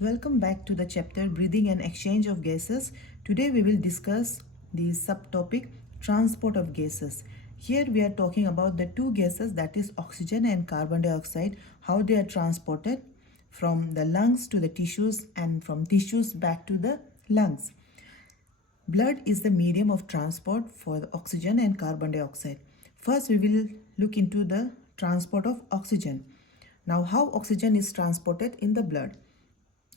Welcome back to the chapter Breathing and Exchange of Gases. Today we will discuss the subtopic Transport of Gases. Here we are talking about the two gases, that is oxygen and carbon dioxide, how they are transported from the lungs to the tissues and from tissues back to the lungs. Blood is the medium of transport for the oxygen and carbon dioxide. First, we will look into the transport of oxygen. Now, how oxygen is transported in the blood?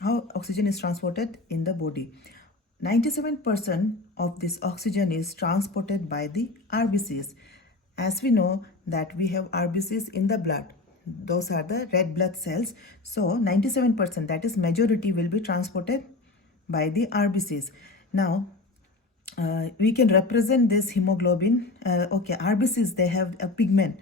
How oxygen is transported in the body? 97% of this oxygen is transported by the RBCs. As we know that we have RBCs in the blood. Those are the red blood cells. So 97%, that is majority, will be transported by the RBCs. Now, we can represent this hemoglobin. RBCs, they have a pigment,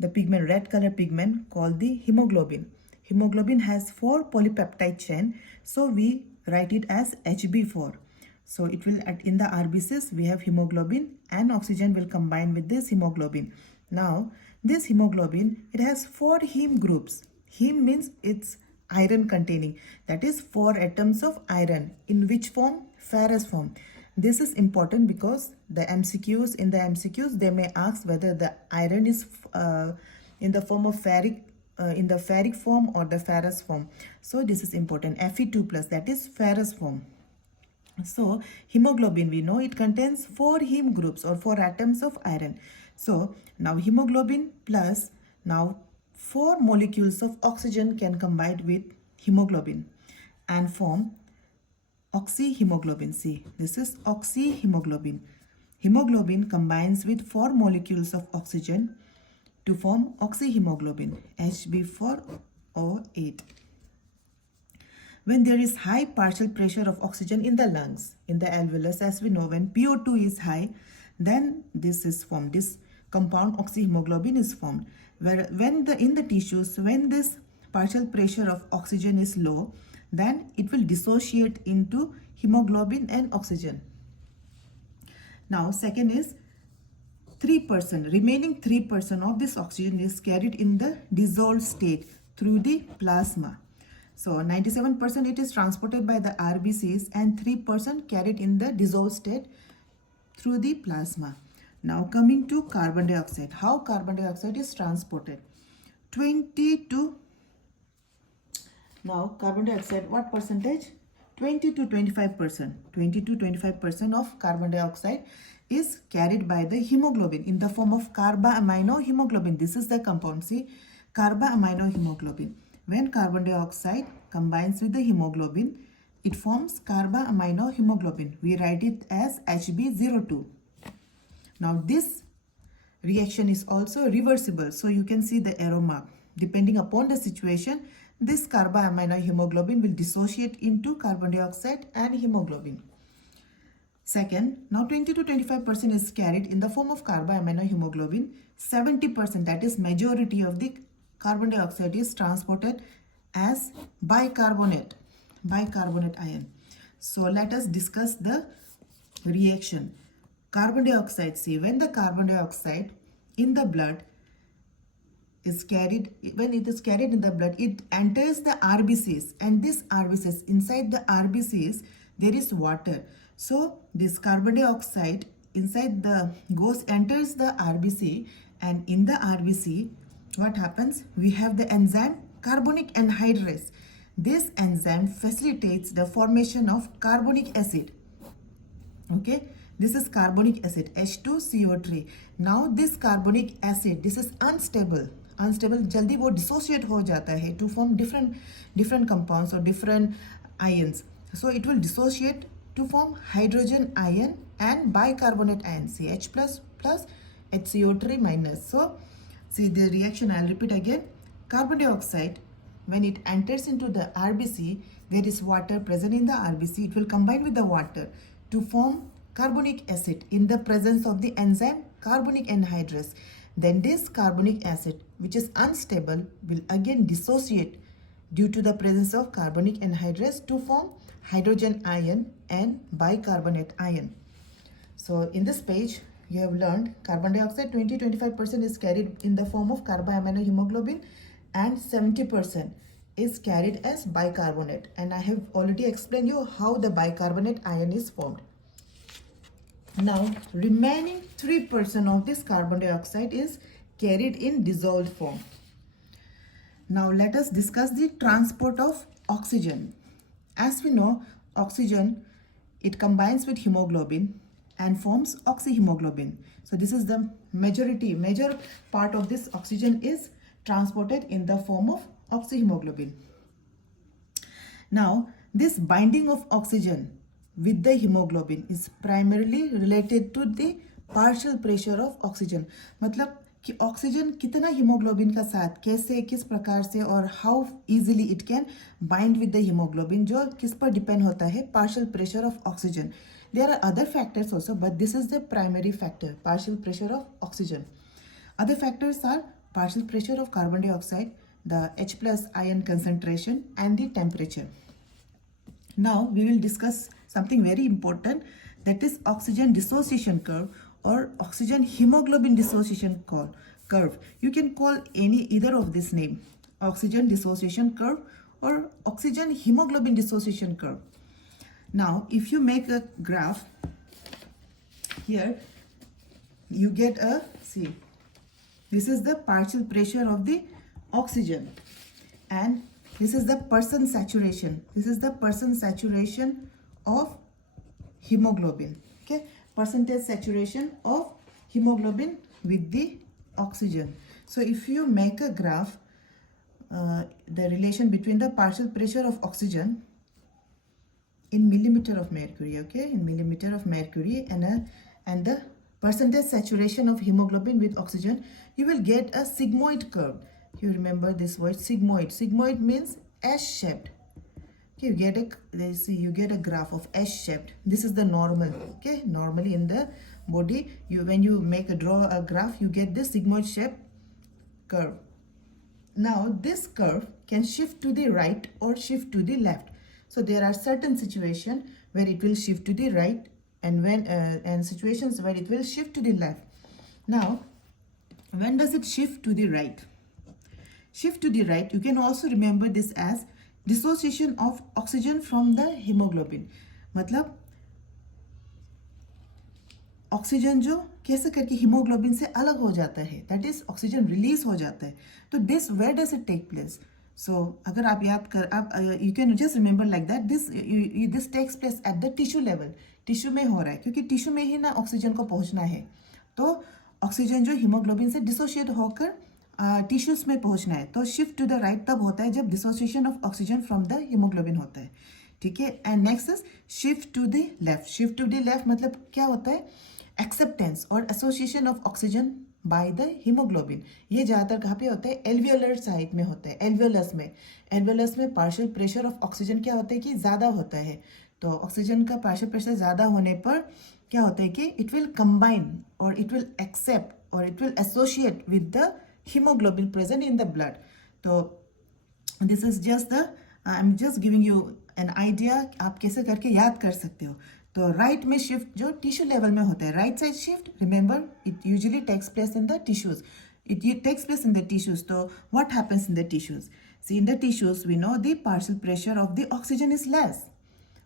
the pigment, red color pigment called the hemoglobin. Hemoglobin has 4 polypeptide chain, so we write it as HB4. So it will, in the RBCs, we have hemoglobin and oxygen will combine with this hemoglobin. Now, this hemoglobin, it has 4 heme groups. Heme means it's iron containing, that is 4 atoms of iron. In which form? Ferrous form. This is important because in the MCQs they may ask whether the iron is in the form of ferric, in the ferric form or the ferrous form. So this is important. Fe2 plus, that is ferrous form. So hemoglobin, we know it contains 4 heme groups or 4 atoms of iron. So now hemoglobin plus now 4 molecules of oxygen can combine with hemoglobin and form oxyhemoglobin. See, this is oxyhemoglobin. Hemoglobin combines with 4 molecules of oxygen to form oxyhemoglobin, Hb4O8. When there is high partial pressure of oxygen in the lungs, in the alveolus, as we know, when PO2 is high, then this is formed. This compound oxyhemoglobin is formed. Where when in the tissues, when this partial pressure of oxygen is low, then it will dissociate into hemoglobin and oxygen. Now, second is 3%, remaining 3% of this oxygen is carried in the dissolved state through the plasma. So 97% it is transported by the RBCs and 3% carried in the dissolved state through the plasma. Now coming to carbon dioxide, how carbon dioxide is transported? Now carbon dioxide, what percentage? 20 to 25%. 20 to 25% of carbon dioxide is carried by the hemoglobin in the form of carbaaminohemoglobin. This is the compound, see, carbaaminohemoglobin. When carbon dioxide combines with the hemoglobin, it forms carbaaminohemoglobin. We write it as Hb02. Now this reaction is also reversible. So you can see the arrow mark. Depending upon the situation, this carbaaminohemoglobin will dissociate into carbon dioxide and hemoglobin. Second, now 20 to 25% is carried in the form of carbaaminohemoglobin. 70%, that is majority of the carbon dioxide, is transported as bicarbonate ion. So let us discuss the reaction. Carbon dioxide, see, when the carbon dioxide in the blood is carried, when it is carried in the blood, it enters the RBCs, and this RBCs, inside the RBCs there is water. So this carbon dioxide inside enters the RBC, and in the RBC what happens? We have the enzyme carbonic anhydrase. This enzyme facilitates the formation of carbonic acid. Okay, this is carbonic acid, H2CO3. Now this carbonic acid, this is unstable, jaldi wo dissociate ho jata hai to form different compounds or different ions. So it will dissociate to form hydrogen ion and bicarbonate ion, CH plus HCO3 minus. So see the reaction, I'll repeat again. Carbon dioxide, when it enters into the RBC, there is water present in the RBC. It will combine with the water to form carbonic acid in the presence of the enzyme carbonic anhydrase. Then this carbonic acid, which is unstable, will again dissociate due to the presence of carbonic anhydrase to form hydrogen ion and bicarbonate ion. So in this page, you have learned carbon dioxide 20-25% is carried in the form of carbaaminohemoglobin and 70% is carried as bicarbonate, and I have already explained you how the bicarbonate ion is formed. Now remaining 3% of this carbon dioxide is carried in dissolved form. Now let us discuss the transport of oxygen. As we know, oxygen, it combines with hemoglobin and forms oxyhemoglobin. So this is the major part of this oxygen is transported in the form of oxyhemoglobin. Now this binding of oxygen with the hemoglobin is primarily related to the partial pressure of oxygen. मतलब कि oxygen कितना haemoglobin का साथ कैसे किस प्रकार से और how easily it can bind with the haemoglobin, जो किस पर डिपेंड होता है, partial pressure of oxygen. There are other factors also, but this is the primary factor, partial pressure of oxygen. Other factors are partial pressure of carbon dioxide, the H plus ion concentration, and the temperature. Now we will discuss something very important, that is oxygen dissociation curve or oxygen hemoglobin dissociation curve. You can call either of this name, oxygen dissociation curve or oxygen hemoglobin dissociation curve. Now if you make a graph here, you get a, see, this is the partial pressure of the oxygen and this is the percent saturation. This is the percent saturation of hemoglobin. Okay, percentage saturation of hemoglobin with the oxygen. So if you make a graph, the relation between the partial pressure of oxygen in millimeter of mercury, okay, in millimeter of mercury, and the percentage saturation of hemoglobin with oxygen, you will get a sigmoid curve. You remember this word sigmoid. Sigmoid means S-shaped. Okay, you get a graph of S-shaped. This is the normal. Okay, normally in the body, when you draw a graph, you get this sigmoid shaped curve. Now this curve can shift to the right or shift to the left. So there are certain situations where it will shift to the right and situations where it will shift to the left. Now when does it shift to the right? Shift to the right, you can also remember this as dissociation of oxygen from the hemoglobin. मतलब oxygen जो कैसे करके haemoglobin से अलग हो जाता है, that is oxygen release हो जाता है. तो this where does it take place? So अगर आप याद कर, आप you can just remember like that, this takes place at the tissue level. Tissue में हो रहा है क्योंकि टिश्यू में ही ना ऑक्सीजन को पहुंचना है. तो ऑक्सीजन जो हीमोग्लोबिन से डिसोशिएट होकर टिश्यूज में पहुंचना है. तो शिफ्ट टू द राइट तब होता है जब dissociation of oxygen from the haemoglobin होता है. ठीक है. And next is shift to the left. Shift to the left मतलब क्या होता है? एक्सेप्टेंस और association of oxygen by the haemoglobin. ये ज़्यादातर कहाँ पे होता है? एल्वियोलर साइड में होता है. एल्वियोलस में पार्शियल प्रेशर ऑफ ऑक्सीजन क्या होता है कि ज़्यादा होता है. तो ऑक्सीजन का पार्शियल प्रेशर ज़्यादा होने पर क्या होता है कि इट विल कंबाइन और इट विल एक्सेप्ट और it will associate with the hemoglobin present in the blood. तो this is just the I'm just giving you an idea, आप कैसे करके याद कर सकते हो. तो राइट में शिफ्ट जो टिश्यू लेवल में होता है, right side shift, remember it usually takes place in the tissues. It takes place in the tissues. So what happens in the tissues? See, in the tissues we know the partial pressure of the oxygen is less.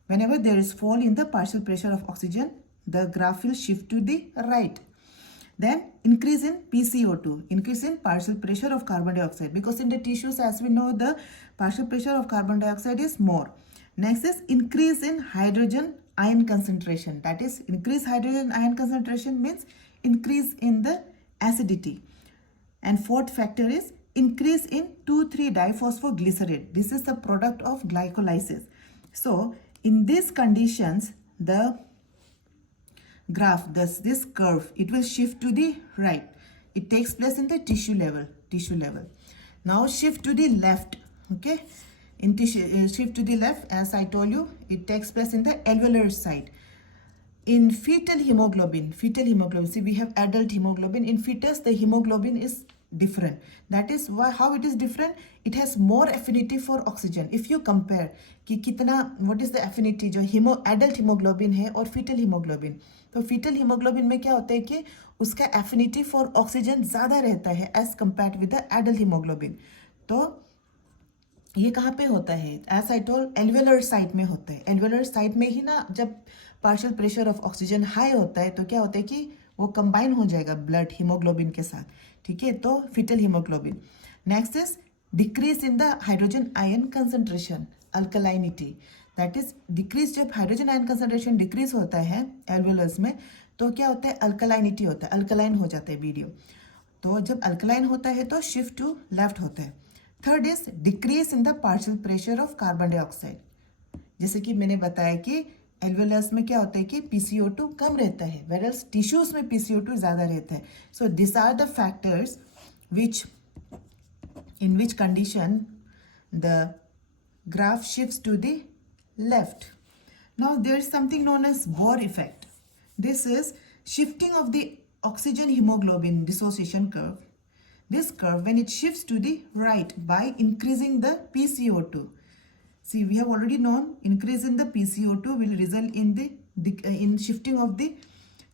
Whenever there is fall in the partial pressure of oxygen, the graph will shift to the right. Then increase in PCO2, increase in partial pressure of carbon dioxide, because in the tissues, as we know, the partial pressure of carbon dioxide is more. Next is increase in hydrogen ion concentration. That is, increase hydrogen ion concentration means increase in the acidity. And fourth factor is increase in 2,3-diphosphoglycerate. This is the product of glycolysis. So in these conditions, the graph, this curve, it will shift to the right. It takes place in the tissue level. Now shift to the left. Okay, in tissue shift to the left, as I told you, it takes place in the alveolar side. In fetal hemoglobin, see, we have adult hemoglobin. In fetus, the hemoglobin is different. That is why, how it is different, it has more affinity for oxygen. If you compare कि कितना, what is the affinity जो adult hemoglobin है और fetal hemoglobin, तो fetal hemoglobin में क्या होता है कि उसका affinity for oxygen ज़्यादा रहता है as compared with the adult hemoglobin. तो ये कहाँ पे होता है? As I told, alveolar site में होता है। एल्वेलर साइट में ही ना, जब partial pressure of oxygen high होता है तो क्या होता है कि वो कंबाइन हो जाएगा ब्लड हीमोग्लोबिन के साथ, ठीक है, तो fetal haemoglobin. Next is decrease in the hydrogen ion concentration, alkalinity, that is decrease. जब हाइड्रोजन आयन कंसंट्रेशन डिक्रीज होता है एल्वेलर्स में तो क्या होता है? अल्कलाइनिटी होता है, अल्कलाइन हो जाता है वीडियो। तो जब अल्कलाइन होता है तो शिफ्ट टू लेफ्ट होता है। Third is decrease in the partial pressure of carbon dioxide. जैसे कि मैंने बताया कि एल्वेलस में क्या होता है कि PCO2 कम रहता है, वेरएल्स टिश्यूज में PCO2 ज्यादा रहता है। So this are the factors which in which condition the graph shifts to the left. Now there is something known as Bohr effect. This is shifting of the oxygen hemoglobin dissociation curve. This curve, when it shifts to the right by increasing the PCO2. See, we have already known increase in the PCO2 will result in the in shifting of the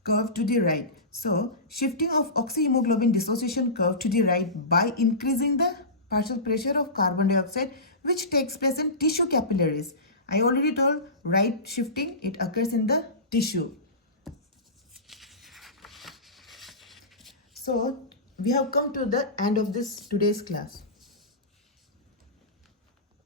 curve to the right. So, shifting of oxyhemoglobin dissociation curve to the right by increasing the partial pressure of carbon dioxide, which takes place in tissue capillaries. I already told right shifting, it occurs in the tissue. So, we have come to the end of this today's class.